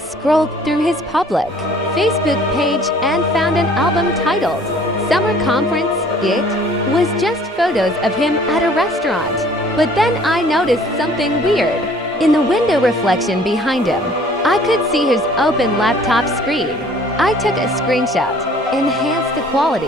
scrolled through his public Facebook page and found an album titled Summer Conference. It was just photos of him at a restaurant. But then I noticed something weird. In the window reflection behind him, I could see his open laptop screen. I took a screenshot, enhanced the quality,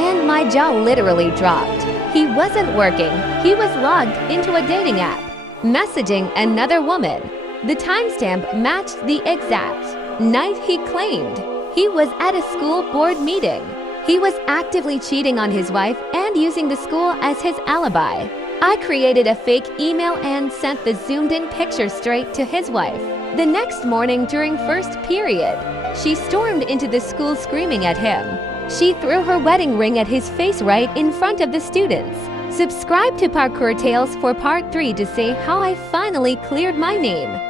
and my jaw literally dropped. He wasn't working. He was logged into a dating app, messaging another woman. The timestamp matched the exact night he claimed he was at a school board meeting. He was actively cheating on his wife and using the school as his alibi. I created a fake email and sent the zoomed-in picture straight to his wife. The next morning during first period, she stormed into the school screaming at him. She threw her wedding ring at his face right in front of the students. Subscribe to Parkour Tales for Part 3 to see how I finally cleared my name.